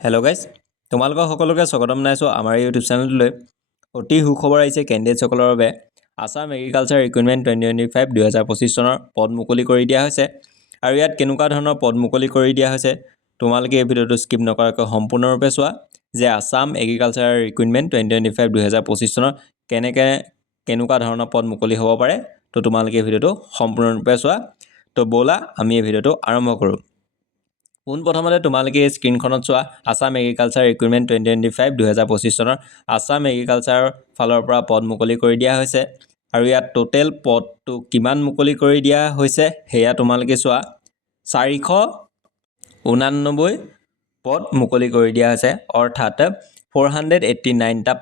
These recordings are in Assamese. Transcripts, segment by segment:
হেল্ল' গাইজ, তোমালোকক সকলোকে স্বাগতম জনাইছোঁ আমাৰ ইউটিউব চেনেলটোলৈ। অতি সুখবৰ আহিছে কেণ্ডিডেটসকলৰ বাবে। আছাম এগ্ৰিকালচাৰ ৰিক্ৰুইটমেণ্ট 2025 2025 চনৰ পদ মুকলি কৰি দিয়া হৈছে। আৰু ইয়াত কেনেকুৱা ধৰণৰ পদ মুকলি কৰি দিয়া হৈছে তোমালোকে এই ভিডিঅ'টো স্কিপ নকৰাকৈ সম্পূৰ্ণৰূপে চোৱা যে আছাম এগ্ৰিকালচাৰ ৰিক্ৰুইটমেণ্ট 2025 2025 চনৰ কেনেকুৱা ধৰণৰ পদ মুকলি হ'ব পাৰে। তো তোমালোকে এই ভিডিঅ'টো সম্পূৰ্ণৰূপে চোৱা। তো ব'লা আমি এই ভিডিঅ'টো আৰম্ভ কৰোঁ। পোনপ্ৰথমতে তোমালোকে এই স্ক্ৰীনখনত চোৱা আছাম এগ্ৰিকালচাৰ ৰিক্ৰুইটমেণ্ট 2025 2025 চনৰ আছাম এগ্ৰিকালচাৰৰ ফালৰ পৰা পদ মুকলি কৰি দিয়া হৈছে। আৰু ইয়াত টোটেল পদটো কিমান মুকলি কৰি দিয়া হৈছে সেয়া তোমালোকে চোৱা। 489 পদ মুকলি কৰি দিয়া হৈছে, অৰ্থাৎ 489টা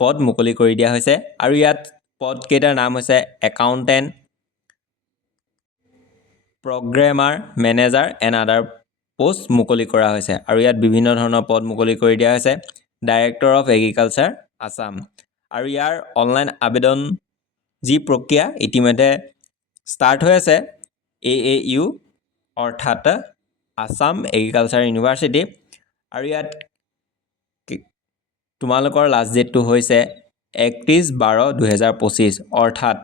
পদ মুকলি কৰি দিয়া হৈছে। আৰু ইয়াত পদকেইটাৰ নাম হৈছে accountant, programmer, manager and other post মুকলি কৰা হৈছে। আৰু ইয়াত বিভিন্ন ধৰণৰ পদ মুকলি কৰি দিয়া হৈছে। Director of agriculture Assam. আৰু ইয়াৰ অনলাইন আবেদন যি প্ৰক্ৰিয়া ইতিমধ্যে ষ্টাৰ্ট হৈ আছে। AAU অৰ্থাৎ আছাম এগ্ৰিকালচাৰ ইউনিভাৰ্চিটি। আৰু ইয়াত তোমালোকৰ লাষ্ট ডেটটো হৈছে 31/12/2025, অৰ্থাৎ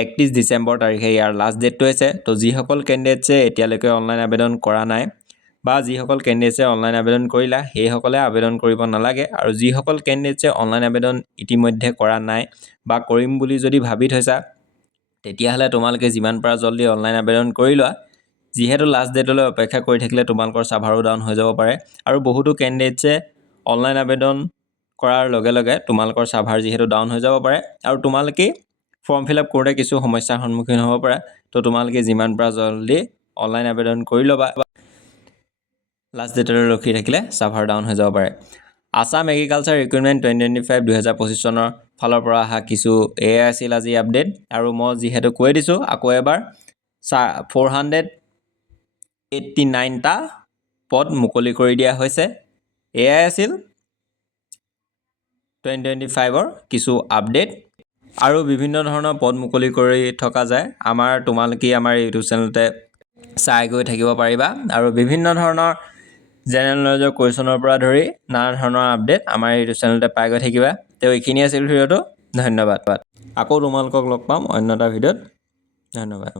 31 ডিচেম্বৰ তাৰিখে ইয়াৰ লাষ্ট ডেটটো হৈছে। তো যিসকল কেণ্ডিডেটছে এতিয়ালৈকে অনলাইন আবেদন কৰা নাই বা যিসকল কেণ্ডিডেটছে অনলাইন আবেদন কৰিলা সেইসকলে আবেদন কৰিব নালাগে। আৰু যিসকল কেণ্ডিডেটছে অনলাইন আবেদন ইতিমধ্যে কৰা নাই বা কৰিম বুলি যদি ভাবি থৈছা তেতিয়াহ'লে তোমালোকে যিমান পাৰা জল্দি অনলাইন আবেদন কৰি লোৱা। যিহেতু লাষ্ট ডেটলৈ অপেক্ষা কৰি থাকিলে তোমালোকৰ ছাৰ্ভাৰো ডাউন হৈ যাব পাৰে। আৰু বহুতো কেণ্ডিডেটছে অনলাইন আবেদন কৰাৰ লগে লগে তোমালোকৰ ছাৰ্ভাৰ যিহেতু ডাউন হৈ যাব পাৰে আৰু তোমালোকে ফৰ্ম ফিল আপ কৰোঁতে কিছু সমস্যাৰ সন্মুখীন হ'ব পাৰে। তো তোমালোকে যিমান পাৰা জল্দি অনলাইন আবেদন কৰি ল'বা। লাষ্ট ডেটলৈ ৰখি থাকিলে ছাৰ্ভাৰ ডাউন হৈ যাব পাৰে। আছাম এগ্ৰিকালচাৰ ৰিক্ৰুইটমেণ্ট 2025 2025 চনৰ ফালৰ পৰা অহা কিছু এয়াই আছিল আজি আপডেট। আৰু মই যিহেতু কৈ দিছোঁ আকৌ এবাৰ 489টা পদ মুকলি কৰি দিয়া হৈছে। এয়াই আছিল 2025ৰ কিছু আপডেট। আৰু বিভিন্ন ধৰণৰ পদ মুকলি কৰি থকা যায়। তোমালোকে আমাৰ ইউটিউব চেনেলতে চাই গৈ থাকিব পাৰিবা। আৰু বিভিন্ন ধৰণৰ জেনেৰেল নলেজৰ কুৱেশ্যনৰ পৰা ধৰি নানা ধৰণৰ আপডেট আমাৰ ইউটিউব চেনেলতে পাই গৈ থাকিবা। তো এইখিনি আছিল ভিডিঅ'টো। ধন্যবাদ। আকৌ তোমালোকক লগ পাম অন্য এটা ভিডিঅ'ত। ধন্যবাদ।